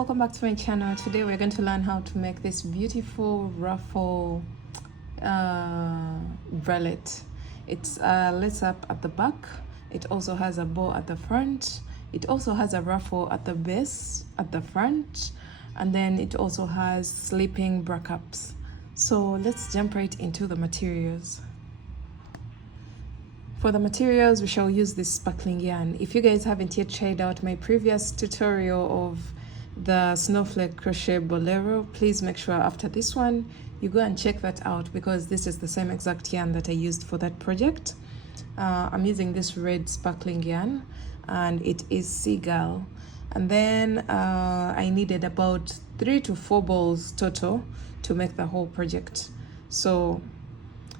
welcome back to my channel. Today we're going to learn how to make this beautiful ruffle bralette. It's lit up at the back. It also has a bow at the front. It also has a ruffle at the base at the front, and then it also has sleeping bra cups. So let's jump right into the materials. For the materials, we shall use this sparkling yarn. If you guys haven't yet tried out my previous tutorial of the snowflake crochet bolero, please make sure after this one you go and check that out, because this is the same exact yarn that I used for that project. I'm using this red sparkling yarn and it is Seagull. And then I needed about 3 to 4 balls total to make the whole project. So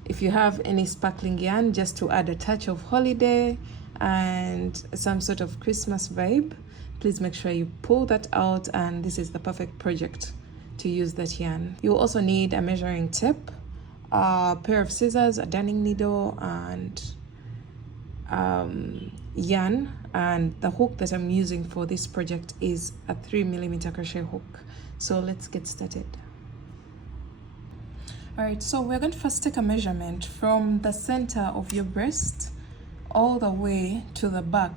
if you have any sparkling yarn, just to add a touch of holiday and some sort of Christmas vibe, please make sure you pull that out, and this is the perfect project to use that yarn. You also need a measuring tape, a pair of scissors, a darning needle, and yarn. And the hook that I'm using for this project is a 3mm crochet hook. So let's get started. Alright, so we're going to first take a measurement from the center of your breast all the way to the back,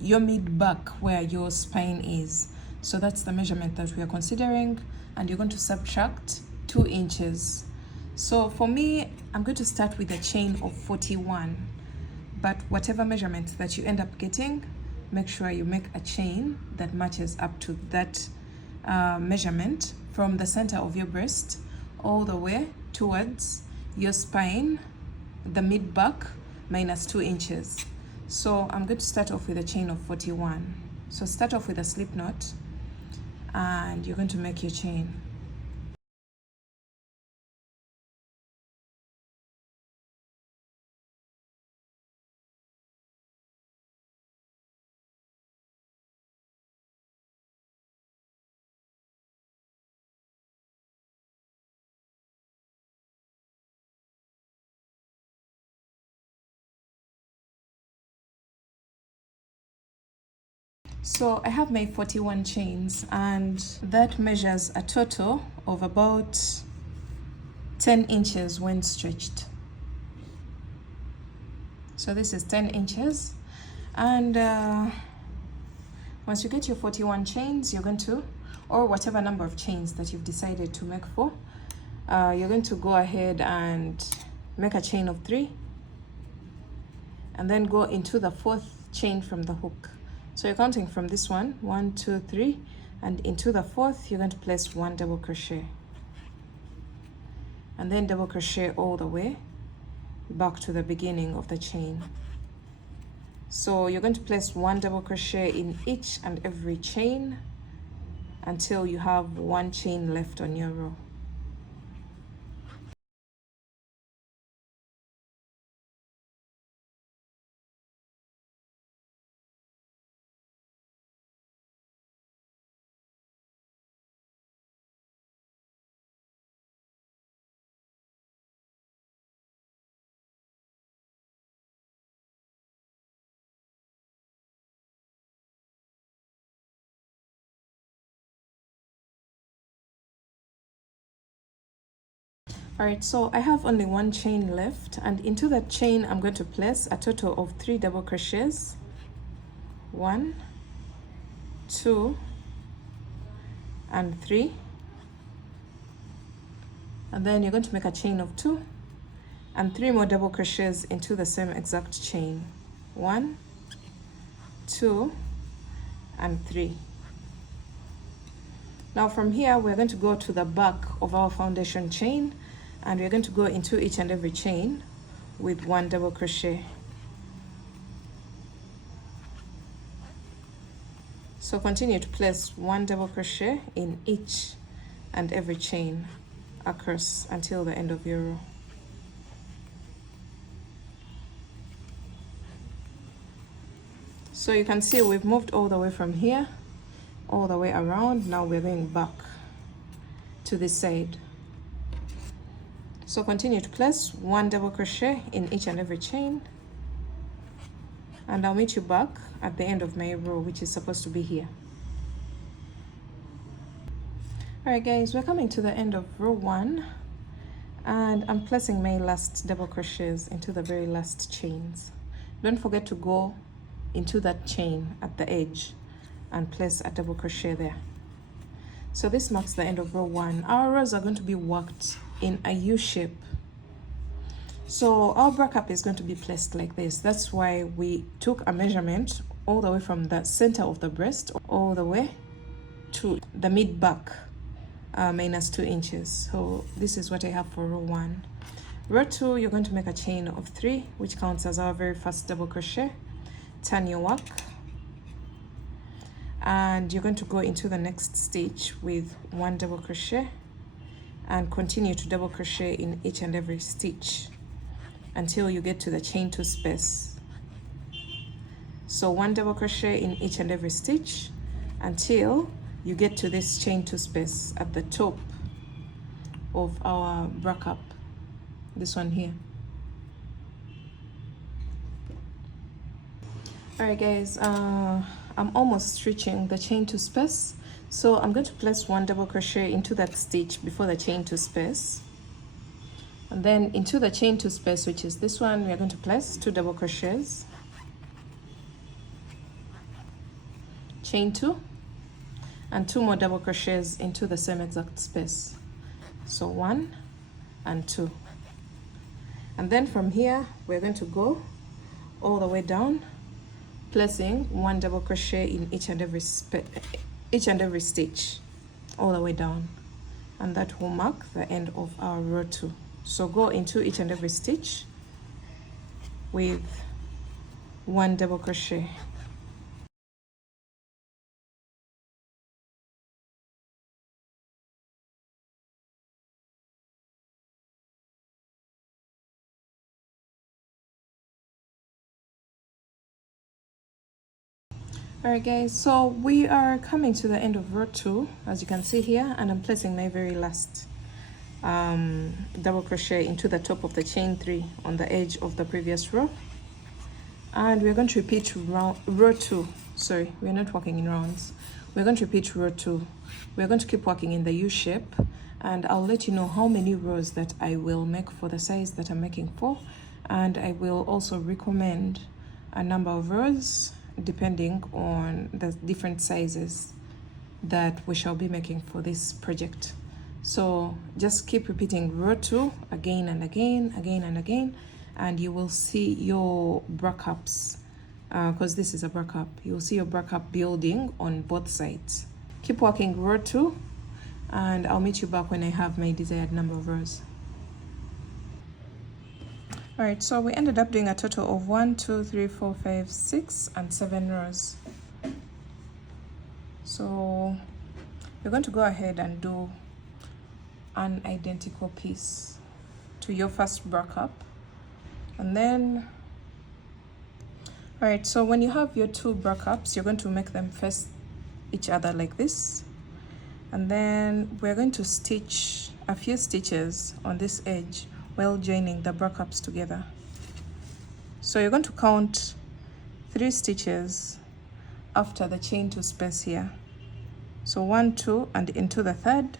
your mid-back where your spine is. So that's the measurement that we are considering, and you're going to subtract 2 inches. So for me, I'm going to start with a chain of 41, but whatever measurement that you end up getting, make sure you make a chain that matches up to that measurement from the center of your breast all the way towards your spine, the mid back, minus 2 inches. So I'm going to start off with a chain of 41. So start off with a slip knot and you're going to make your chain. So I have my 41 chains, and that measures a total of about 10 inches when stretched. So this is 10 inches. And once you get your 41 chains, you're going to, or whatever number of chains that you've decided to make for, you're going to go ahead and make a chain of 3 and then go into the 4th chain from the hook. So you're counting from this one, 1, 2, 3, and into the 4th, you're going to place 1 double crochet. And then double crochet all the way back to the beginning of the chain. So you're going to place 1 double crochet in each and every chain until you have 1 chain left on your row. Alright, so I have only 1 chain left, and into that chain I'm going to place a total of 3 double crochets. 1, 2, and 3. And then you're going to make a chain of 2 and 3 more double crochets into the same exact chain. 1, 2, and 3. Now from here we're going to go to the back of our foundation chain, and we're going to go into each and every chain with 1 double crochet. So continue to place 1 double crochet in each and every chain across until the end of your row. So you can see we've moved all the way from here all the way around. Now we're going back to this side. So continue to place 1 double crochet in each and every chain, and I'll meet you back at the end of my row, which is supposed to be here. Alright guys, we're coming to the end of row 1, and I'm placing my last double crochets into the very last chains. Don't forget to go into that chain at the edge and place a double crochet there. So this marks the end of row 1. Our rows are going to be worked in a U shape. So our backup is going to be placed like this. That's why we took a measurement all the way from the center of the breast all the way to the mid back, minus 2 inches. So this is what I have for row 1. Row 2, you're going to make a chain of 3, which counts as our very first double crochet. Turn your work, and you're going to go into the next stitch with 1 double crochet and continue to double crochet in each and every stitch until you get to the chain 2 space. So 1 double crochet in each and every stitch until you get to this chain 2 space at the top of our backup, this one here. Alright guys, I'm almost reaching the chain 2 space, so I'm going to place 1 double crochet into that stitch before the chain 2 space, and then into the chain 2 space, which is this one, we are going to place 2 double crochets, chain 2, and 2 more double crochets into the same exact space. So 1 and 2, and then from here we're going to go all the way down, placing 1 double crochet in each and every stitch all the way down, and that will mark the end of our row 2. So go into each and every stitch with 1 double crochet. Alright guys, so we are coming to the end of row 2, as you can see here, and I'm placing my very last double crochet into the top of the chain 3 on the edge of the previous row, and we're going to repeat row 2. Sorry, we're not working in rounds. We're going to repeat row 2. We're going to keep working in the U shape, and I'll let you know how many rows that I will make for the size that I'm making for, and I will also recommend a number of rows depending on the different sizes that we shall be making for this project. So just keep repeating row 2 again and again, and you will see your backups, because this is a backup. You'll see your backup building on both sides. Keep working row 2, and I'll meet you back when I have my desired number of rows. Alright, so we ended up doing a total of 1, 2, 3, 4, 5, 6, and 7 rows. So you're going to go ahead and do an identical piece to your first backup, and then alright, so when you have your 2 backups, you're going to make them face each other like this, and then we're going to stitch a few stitches on this edge while joining the backups together. So you're going to count 3 stitches after the chain 2 space here. So 1, 2, and into the 3rd,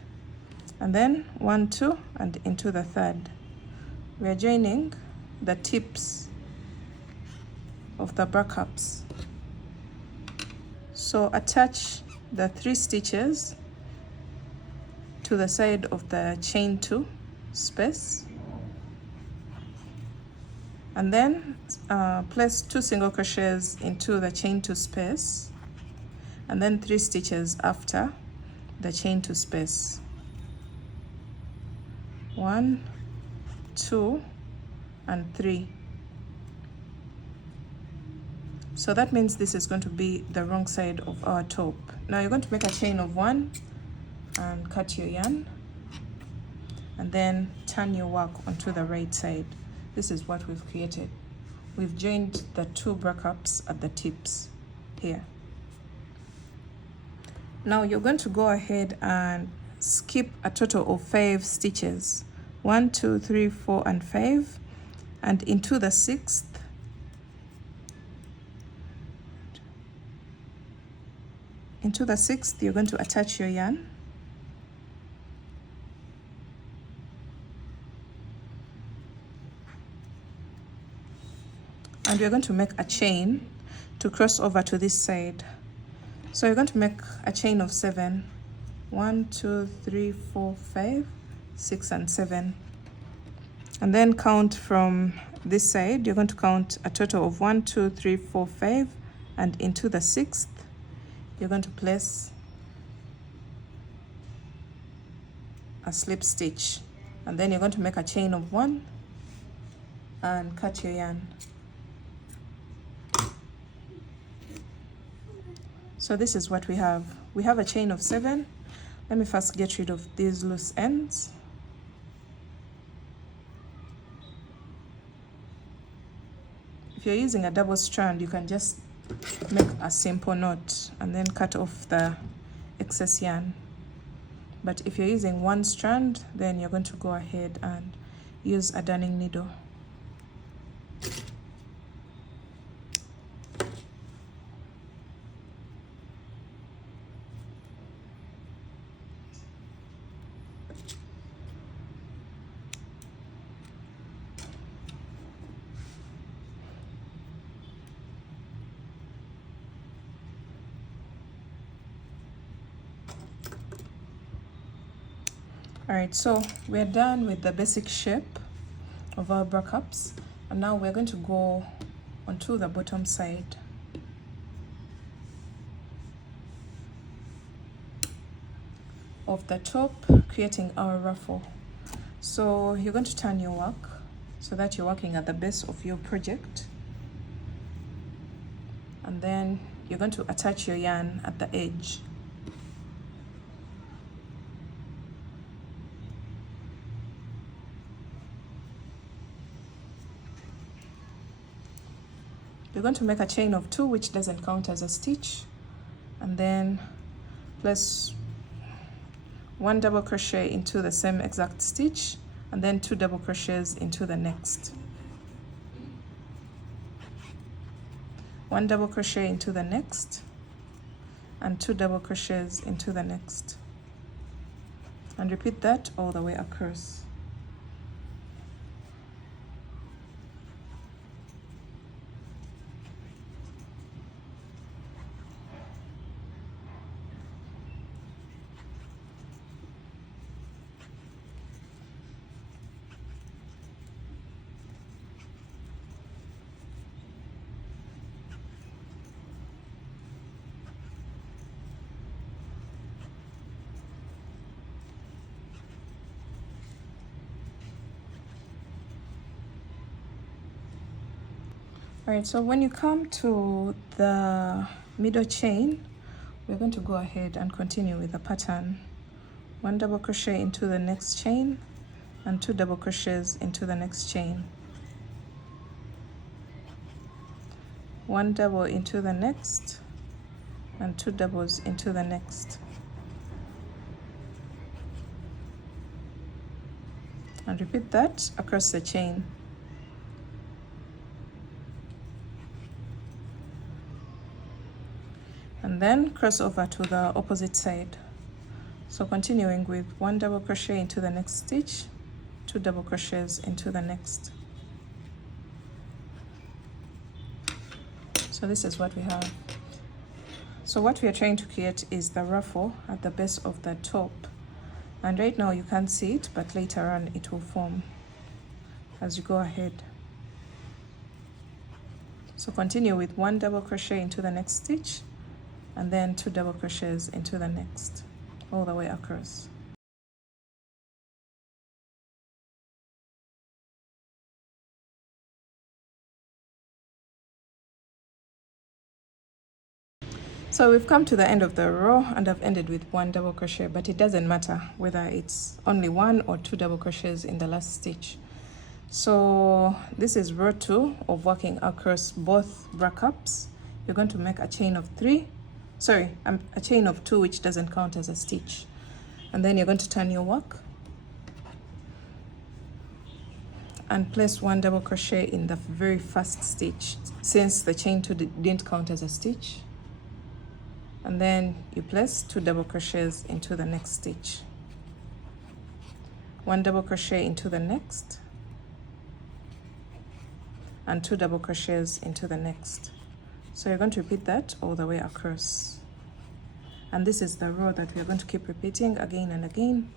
and then 1, 2, and into the 3rd. We are joining the tips of the backups. So attach the 3 stitches to the side of the chain 2 space, and then place 2 single crochets into the chain 2 space, and then 3 stitches after the chain 2 space. 1, 2, and 3. So that means this is going to be the wrong side of our top. Now you're going to make a chain of 1 and cut your yarn, and then turn your work onto the right side. This is what we've created. We've joined the 2 backups at the tips here. Now you're going to go ahead and skip a total of 5 stitches. 1, 2, 3, 4, and 5, and into the 6th. Into the 6th, you're going to attach your yarn, and we're going to make a chain to cross over to this side. So you're going to make a chain of 7. 1, 2, 3, 4, 5, 6, and 7. And then count from this side. You're going to count a total of 1, 2, 3, 4, 5, and into the 6th, you're going to place a slip stitch, and then you're going to make a chain of 1 and cut your yarn. So this is what we have. We have a chain of 7. Let me first get rid of these loose ends. If you're using a double strand, you can just make a simple knot and then cut off the excess yarn. But if you're using one strand, then you're going to go ahead and use a darning needle. Alright, so we're done with the basic shape of our bra cups, and now we're going to go onto the bottom side. Of the top, creating our ruffle. So you're going to turn your work so that you're working at the base of your project, and then you're going to attach your yarn at the edge. You're going to make a chain of 2, which doesn't count as a stitch, and then place 1 double crochet into the same exact stitch, and then 2 double crochets into the next. 1 double crochet into the next, and 2 double crochets into the next, and repeat that all the way across. Alright, so when you come to the middle chain, we're going to go ahead and continue with the pattern. 1 double crochet into the next chain, and 2 double crochets into the next chain. 1 double into the next, and 2 doubles into the next. And repeat that across the chain. And then cross over to the opposite side. So continuing with 1 double crochet into the next stitch, 2 double crochets into the next. So this is what we have. So what we are trying to create is the ruffle at the base of the top. And right now you can't see it, but later on it will form as you go ahead. So continue with 1 double crochet into the next stitch, and then 2 double crochets into the next, all the way across. So we've come to the end of the row, and I've ended with 1 double crochet, but it doesn't matter whether it's only 1 or 2 double crochets in the last stitch. So this is row 2 of working across both bra cups. You're going to make a chain of a chain of 2, which doesn't count as a stitch, and then you're going to turn your work and place 1 double crochet in the very first stitch, since the chain 2 didn't count as a stitch, and then you place 2 double crochets into the next stitch, 1 double crochet into the next, and 2 double crochets into the next. So you're going to repeat that all the way across, and this is the row that we are going to keep repeating again and again.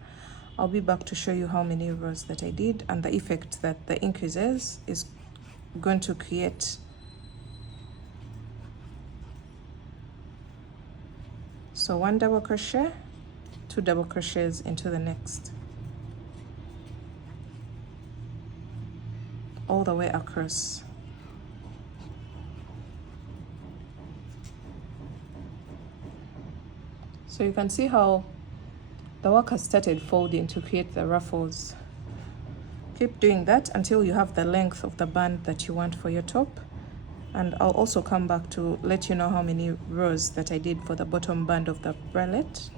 I'll be back to show you how many rows that I did and the effect that the increases is going to create. So 1 double crochet, 2 double crochets into the next, all the way across. So you can see how the work has started folding to create the ruffles. Keep doing that until you have the length of the band that you want for your top. And I'll also come back to let you know how many rows that I did for the bottom band of the bralette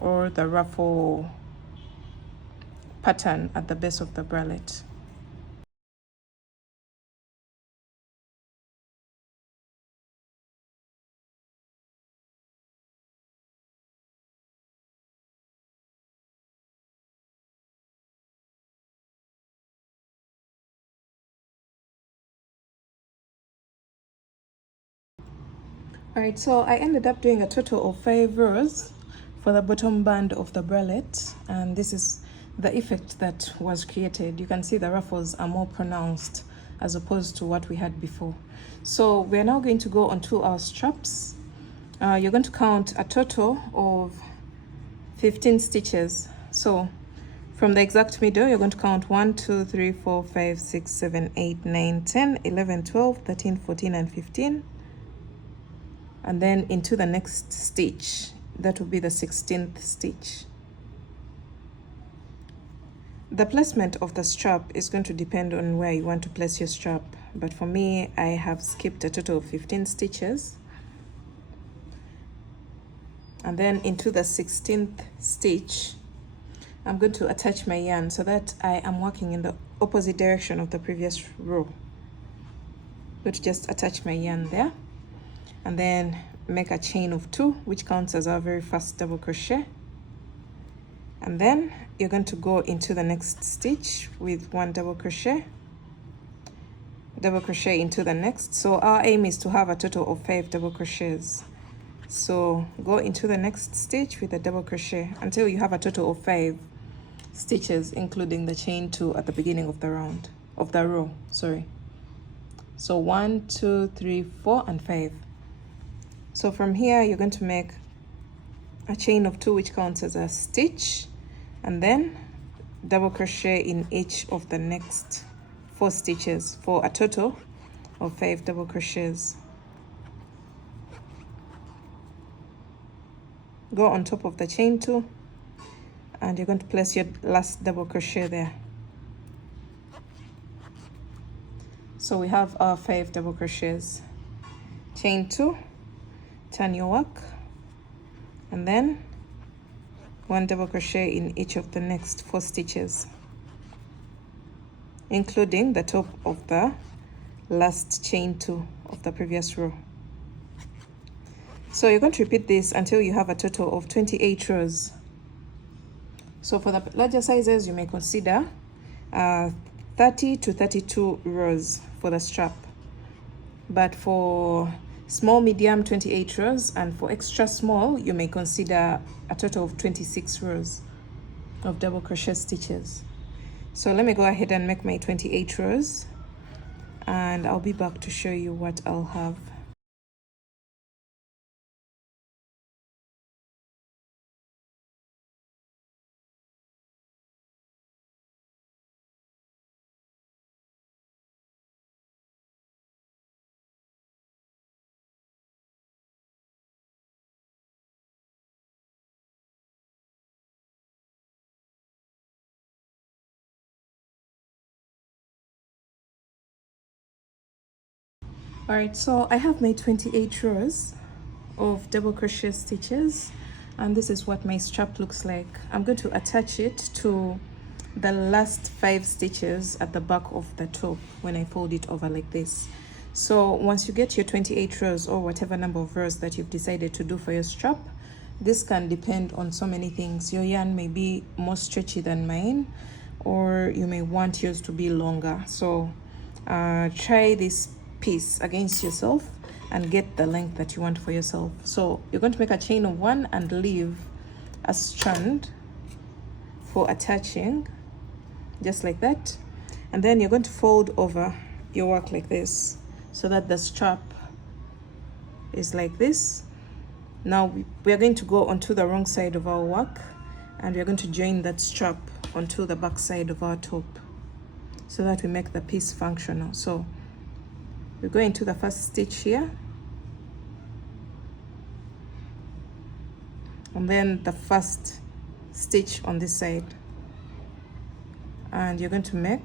or the ruffle pattern at the base of the bralette. Alright, so I ended up doing a total of 5 rows for the bottom band of the bralette, and this is the effect that was created. You can see the ruffles are more pronounced as opposed to what we had before. So we're now going to go onto our straps. You're going to count a total of 15 stitches. So from the exact middle, you're going to count 1, 2, 3, 4, 5, 6, 7, 8, 9, 10, 11, 12, 13, 14, and 15. And then into the next stitch, that will be the 16th stitch. The placement of the strap is going to depend on where you want to place your strap, but for me, I have skipped a total of 15 stitches. And then into the 16th stitch, I'm going to attach my yarn so that I am working in the opposite direction of the previous row. I'm going to just attach my yarn there, and then make a chain of 2, which counts as our very first double crochet. And then you're going to go into the next stitch with 1 double crochet into the next. So our aim is to have a total of 5 double crochets. So go into the next stitch with a double crochet until you have a total of 5 stitches, including the chain 2 at the beginning of the row, sorry. So 1, 2, 3, 4, and 5. So from here, you're going to make a chain of 2, which counts as a stitch, and then double crochet in each of the next 4 stitches for a total of 5 double crochets. Go on top of the chain 2, and you're going to place your last double crochet there. So we have our 5 double crochets. Chain 2, turn your work, and then 1 double crochet in each of the next 4 stitches, including the top of the last chain 2 of the previous row. So you're going to repeat this until you have a total of 28 rows. So for the larger sizes, you may consider 30 to 32 rows for the strap, but for small, medium, 28 rows, and for extra small, you may consider a total of 26 rows of double crochet stitches. So let me go ahead and make my 28 rows, and I'll be back to show you what I'll have. Alright, so I have made 28 rows of double crochet stitches, and this is what my strap looks like. I'm going to attach it to the last 5 stitches at the back of the top when I fold it over like this. So once you get your 28 rows, or whatever number of rows that you've decided to do for your strap, this can depend on so many things. Your yarn may be more stretchy than mine, or you may want yours to be longer. So try this piece against yourself and get the length that you want for yourself. So you're going to make a chain of 1 and leave a strand for attaching, just like that. And then you're going to fold over your work like this so that the strap is like this. Now we are going to go onto the wrong side of our work, and we're going to join that strap onto the back side of our top so that we make the piece functional. So we go into the first stitch here, and then the first stitch on this side, and you're going to make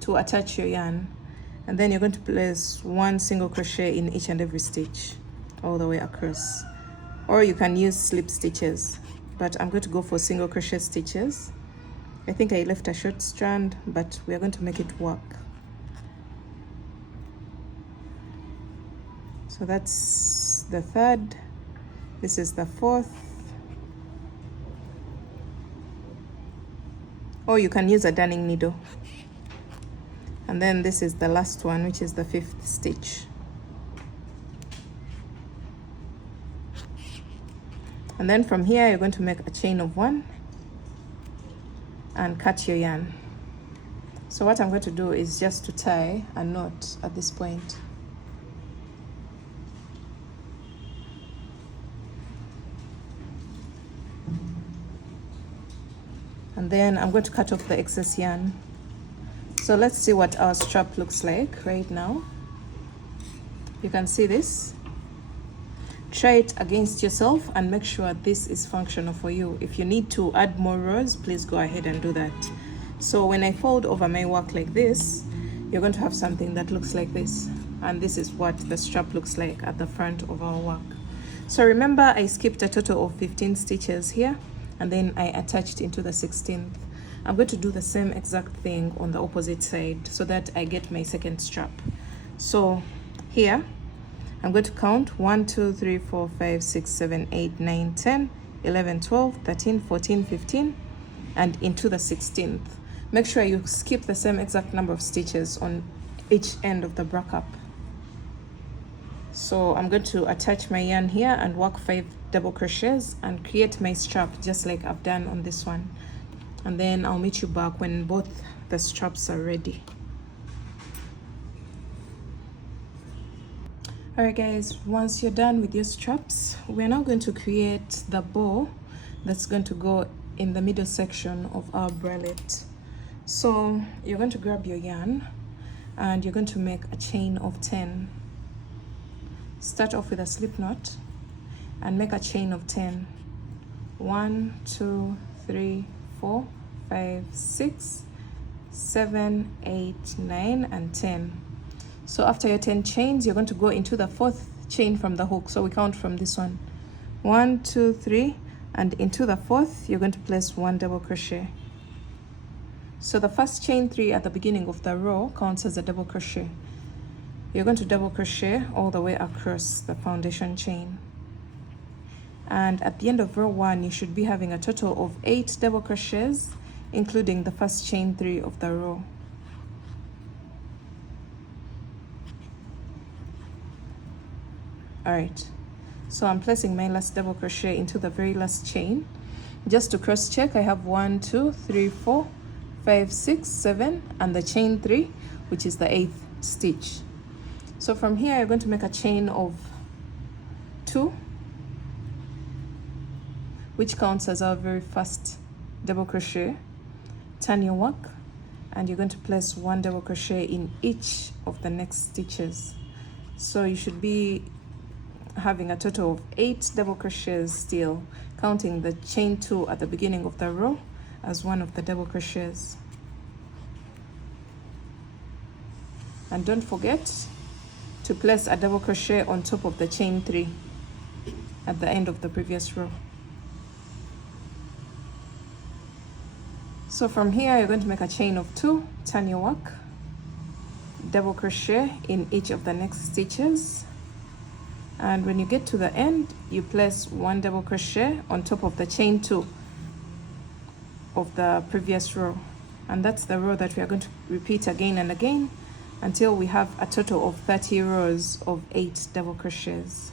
to attach your yarn, and then you're going to place 1 single crochet in each and every stitch all the way across, or you can use slip stitches, but I'm going to go for single crochet stitches. I think I left a short strand, but we are going to make it work. So that's the third, this is the fourth, or you can use a darning needle, and then this is the last one, which is the 5th stitch. And then from here you're going to make a chain of 1 and cut your yarn. So what I'm going to do is just to tie a knot at this point. And then I'm going to cut off the excess yarn. So let's see what our strap looks like right now. You can see this. Try it against yourself and make sure this is functional for you. If you need to add more rows, please go ahead and do that. So when I fold over my work like this, you're going to have something that looks like this, and this is what the strap looks like at the front of our work. So remember, I skipped a total of 15 stitches here, and then I attached into the 16th. I'm going to do the same exact thing on the opposite side so that I get my second strap. So here I'm going to count 1 2 3 4 5 6 7 8 9 10 11 12 13 14 15 and into the 16th. Make sure you skip the same exact number of stitches on each end of the bracket. So I'm going to attach my yarn here and work 5 double crochets and create my strap just like I've done on this one, and then I'll meet you back when both the straps are ready. Alright guys, once you're done with your straps, we're now going to create the bow that's going to go in the middle section of our bralette. So you're going to grab your yarn and you're going to make a chain of 10. Start off with a slip knot and make a chain of 10. 1 2 3 4 5 6 7 8 9 and 10. So after your 10 chains, you're going to go into the 4th chain from the hook. So we count from this one. 1 2 3, and into the 4th you're going to place 1 double crochet. So the first chain 3 at the beginning of the row counts as a double crochet. You're going to double crochet all the way across the foundation chain, and at the end of row 1 you should be having a total of 8 double crochets, including the first chain 3 of the row. Alright, so I'm placing my last double crochet into the very last chain. Just to cross check, I have 1 2 3 4 5 6 7 and the chain 3, which is the 8th stitch. So from here you're going to make a chain of 2, which counts as our very first double crochet. Turn your work and you're going to place 1 double crochet in each of the next stitches. So you should be having a total of 8 double crochets still, counting the chain 2 at the beginning of the row as one of the double crochets. And don't forget to place a double crochet on top of the chain 3 at the end of the previous row. So from here you're going to make a chain of 2, turn your work, double crochet in each of the next stitches, and when you get to the end you place 1 double crochet on top of the chain 2 of the previous row. and that's the row that we are going to repeat again and again until we have a total of 30 rows of 8 double crochets.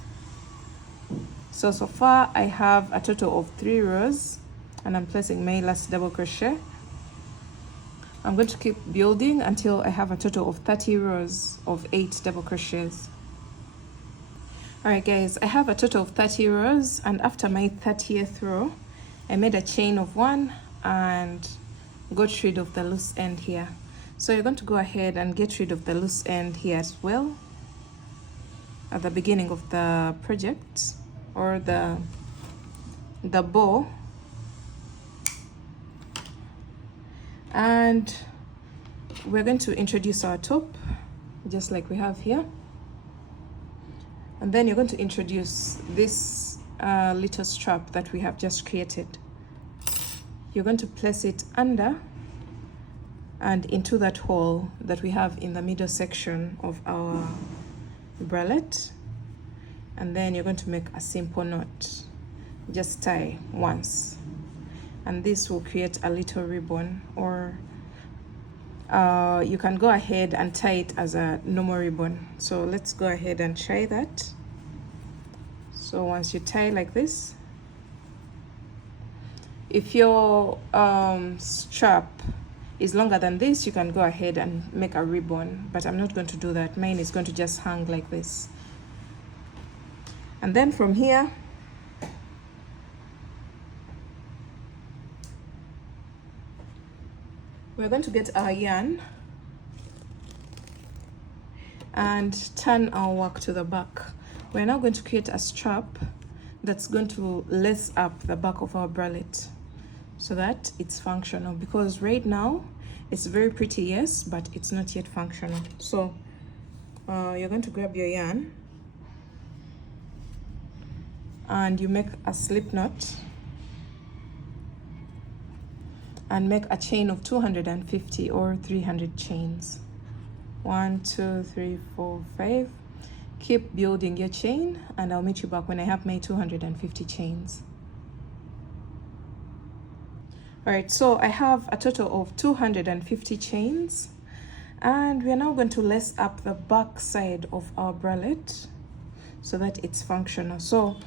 So far I have a total of 3 rows, and I'm placing my last double crochet. I'm going to keep building until I have a total of 30 rows of 8 double crochets. Alright guys, I have a total of 30 rows, and after my 30th row I made a chain of 1 and got rid of the loose end here. So you're going to go ahead and get rid of the loose end here as well at the beginning of the project, or the bow. And we're going to introduce our top just like we have here, and then you're going to introduce this little strap that we have just created. You're going to place it under and into that hole that we have in the middle section of our bralette, and then you're going to make a simple knot. Just tie once, and this will create a little ribbon, or you can go ahead and tie it as a normal ribbon. So let's go ahead and try that. So once you tie like this, if your strap is longer than this, you can go ahead and make a ribbon, but I'm not going to do that. Mine is going to just hang like this. And then from here, we're going to get our yarn and turn our work to the back. We're now going to create a strap that's going to lace up the back of our bralette so that it's functional, because right now it's very pretty, yes, but it's not yet functional. So you're going to grab your yarn and you make a slip knot and make a chain of 250 or 300 chains. 1, 2, 3, 4, 5. Keep building your chain, and I'll meet you back when I have my 250 chains. All right, so I have a total of 250 chains, and we are now going to lace up the back side of our bralette so that it's functional. So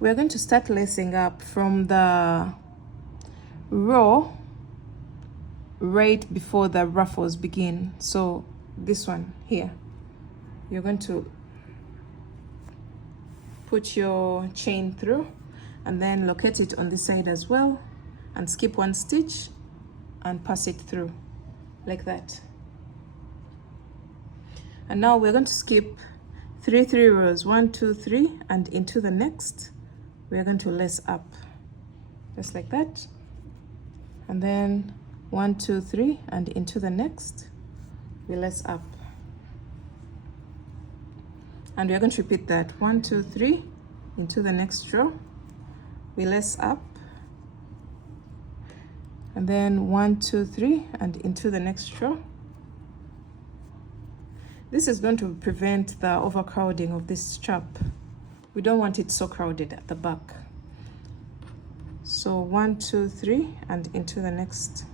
we're going to start lacing up from the row right before the ruffles begin. So this one here, you're going to put your chain through and then locate it on this side as well, and skip 1 stitch and pass it through like that. And now we're going to skip 3 rows, 1, 2, 3, and into the next we're going to lace up just like that, and then 1, 2, 3, and into the next we lace up, and we're going to repeat that. 1, 2, 3, into the next row we lace up, and then 1, 2, 3, and into the next row. This is going to prevent the overcrowding of this strap. We don't want it so crowded at the back. So 1, 2, 3, and into the next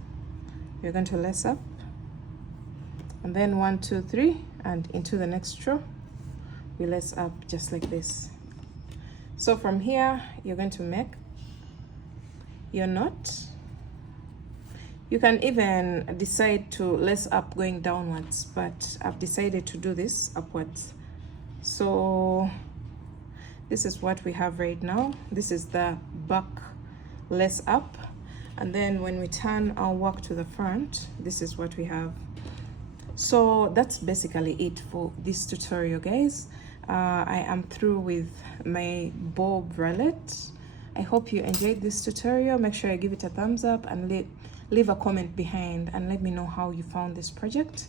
we're going to lace up, and then 1, 2, 3, and into the next row we lace up just like this. So from here you're going to make your knot. You can even decide to lace up going downwards, but I've decided to do this upwards. So this is what we have right now. This is the back lace up, and then when we turn our work to the front, this is what we have. So that's basically it for this tutorial, guys. I am through with my bow bralette. I hope you enjoyed this tutorial. Make sure you give it a thumbs up and leave a comment behind and let me know how you found this project.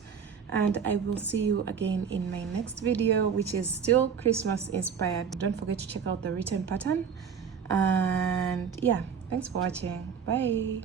And I will see you again in my next video, which is still Christmas inspired. Don't forget to check out the written pattern. And yeah, thanks for watching. Bye.